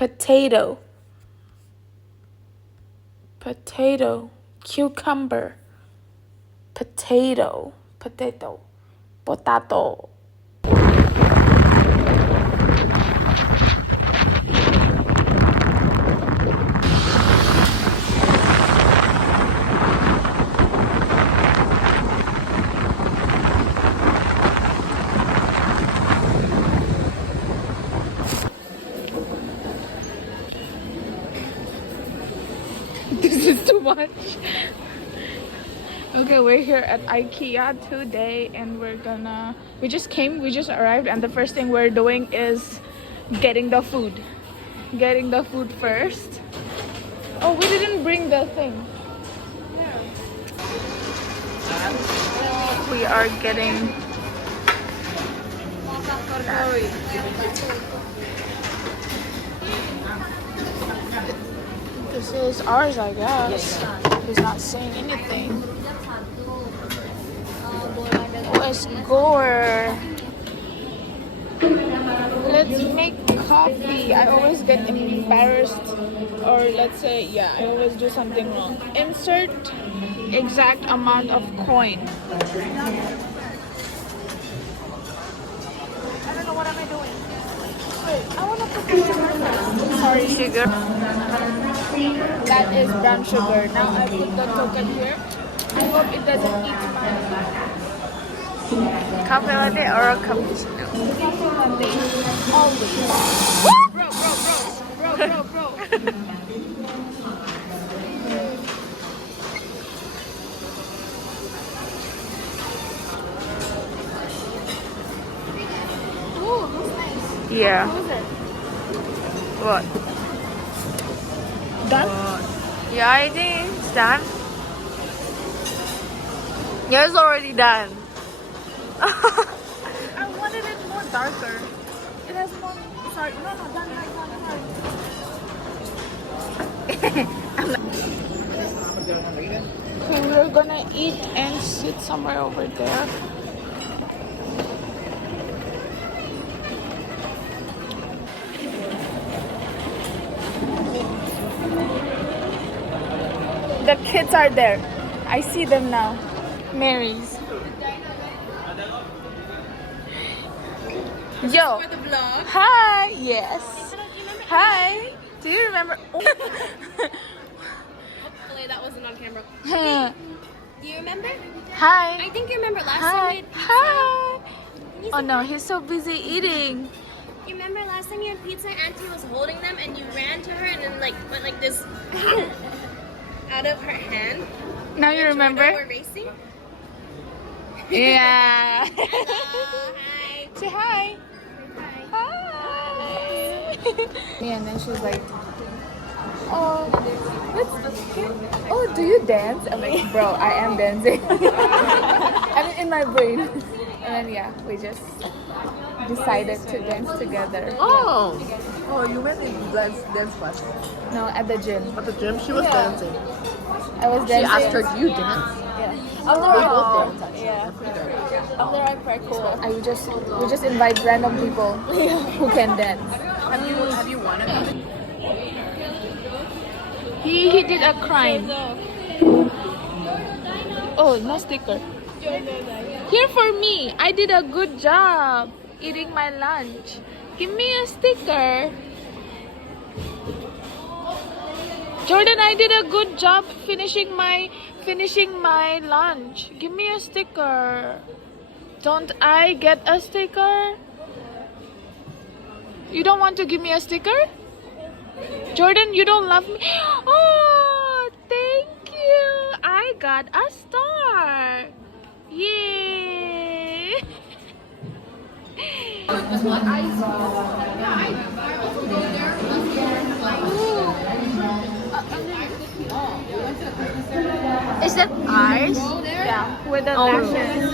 potato, potato, cucumber, potato, potato, potato. This is too much. Okay, we're here at IKEA today and we just arrived, and the first thing we're doing is getting the food. Getting the food first. Oh, we didn't bring the thing. We are getting this is ours, I guess. He's not saying anything. Let's go. Let's make coffee. I always get embarrassed, or let's say, yeah, I always do something wrong. Insert exact amount of coin. I don't know, what am I doing? Wait, I want to put the sugar first. Sorry, sugar. That is brown sugar. Now I put the token here. I hope it doesn't eat my cafe latte or a cappuccino. Cafe latte. Always. Bro. Ooh, looks nice. Yeah. How is it? What? Done? Yeah, I think it's done. Yeah, it's already done. I wanted it more darker. It has more. Sorry, no, done. Okay, we're gonna eat and sit somewhere over there. The kids are there. I see them now. Mary's. Yo. For the vlog. Hi. Yes. Hi. Do you remember? Hopefully that wasn't on camera. Hi. Do you remember? Hi. I think you remember last time we had pizza. Hi. Oh no, he's so busy eating. You remember last time you had pizza, Auntie was holding them and you ran to her and then like went like this out of her hand. Now you remember? We're racing. Yeah. Hello, hi. Say hi. Hi. Hi. Yeah, and then she's like, oh, do you dance? I'm like, bro, I am dancing. I mean, in my brain. And then yeah, we just decided to dance together. Oh, you went in dance class. No, at the gym. At the gym, she was dancing. I was She dancing. asked her, "Do you dance?" Yeah. After I practiced. We just invite random people who can dance. Have you won it? He did a crime. Oh, no sticker. Here for me. I did a good job eating my lunch. Give me a sticker. Jordan, I did a good job finishing my lunch. Give me a sticker. Don't I get a sticker? You don't want to give me a sticker? Jordan, you don't love me? Oh, thank you. I got a star. Yay. Is that ice? Yeah, with the lashes.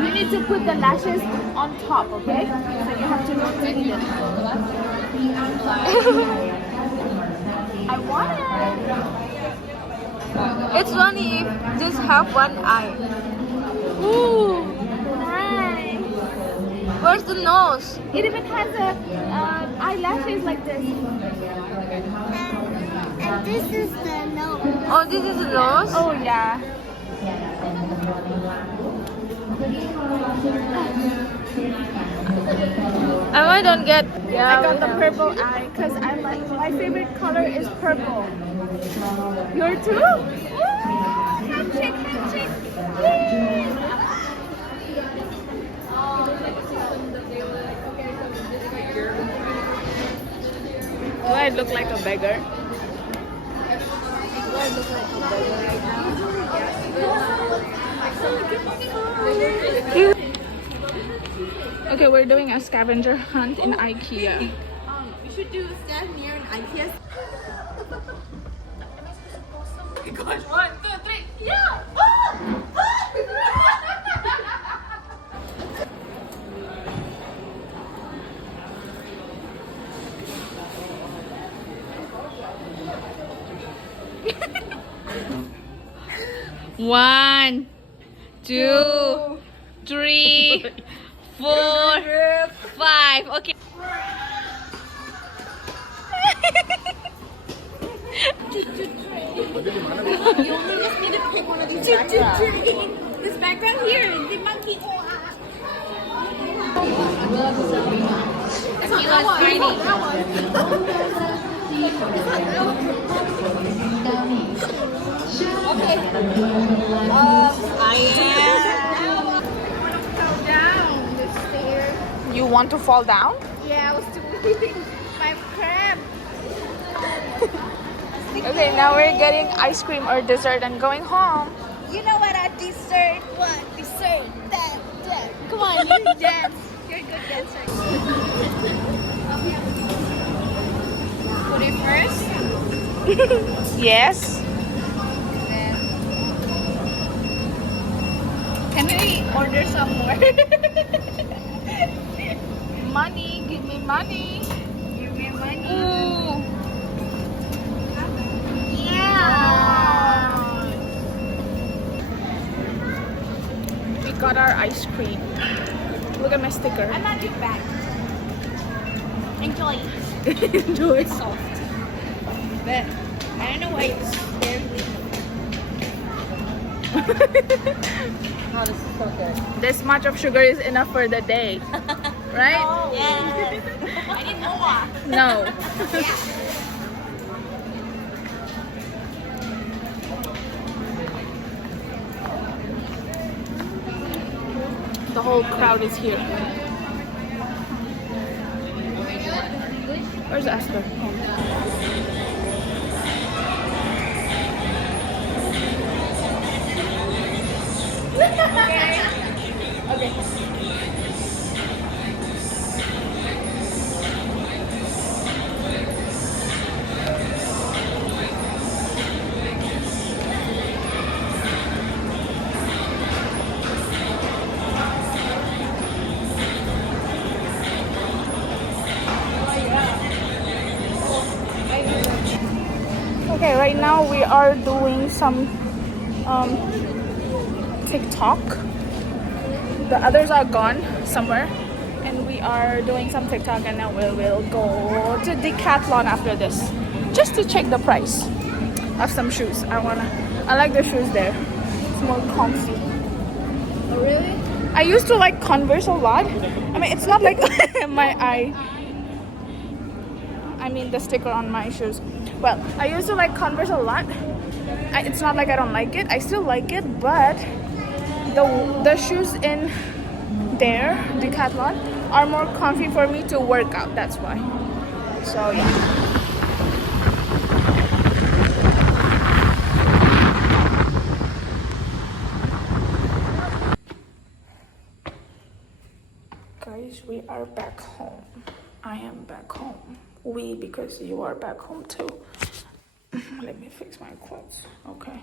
You need to put the lashes on top, okay? So you have to rotate it. I want it. It's funny if just have one eye. Ooh, nice. Where's the nose? It even has a eyelashes like this. And this is the nose. Oh, this is the nose? Oh yeah. I don't get. I got the purple eye because I like my favorite color is purple. Your too? Ooh, handshake, handshake. Yay! Do I look like a beggar? Do I look like a beggar right now? Okay, we're doing a scavenger hunt in IKEA. You should do stand near an IKEA. Gosh, 1, 2, 3, yeah! One, 2, 3, 4, 5. Okay. You only just need to pick one of these backgrounds. This background here, the monkey. It's not tiny. You want to fall down? Yeah, I was doing my crab. Okay, now we're getting ice cream or dessert and going home. You know what I dessert? What? Dessert. That. Come on, you dance. You're a good dancer. Put it first. Yes. Can we order some more? Money, give me money. Give me money. Ooh. Yeah. We got our ice cream. Look at my sticker. I'm not big back. Enjoy. Enjoy. It's soft. But I don't know why it's very Oh, this is so good. This much of sugar is enough for the day. Right? Yes. I didn't know that. No. The whole crowd is here. Where's Esther? Okay. Okay, right now we are doing some TikTok. The others are gone somewhere, and we are doing some TikTok, and then we will go to Decathlon after this, just to check the price of some shoes. I like the shoes there. It's more comfy. Oh, really? I used to like Converse a lot. I mean, it's not like I mean the sticker on my shoes. Well, I used to like Converse a lot. It's not like I don't like it. I still like it, but the shoes in there, Decathlon, are more comfy for me to work out. That's why. So yeah. Guys, we are back home. I am back home. We, because you are back home too. Let me fix my quads. Okay.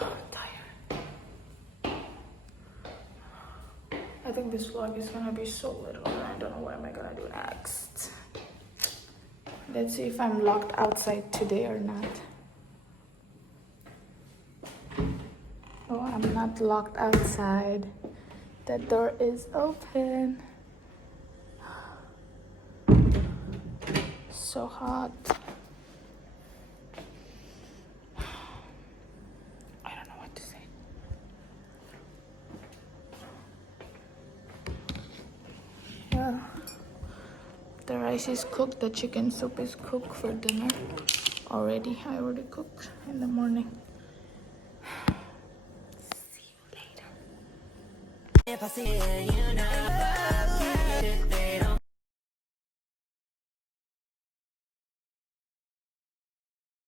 I'm tired. I think this vlog is gonna be so little. I don't know what am I gonna do next. Let's see if I'm locked outside today or not. Oh, I'm not locked outside. The door is open. so hot. I don't know what to say. Yeah. The rice is cooked, the chicken soup is cooked for dinner already. I already cooked in the morning. See you later.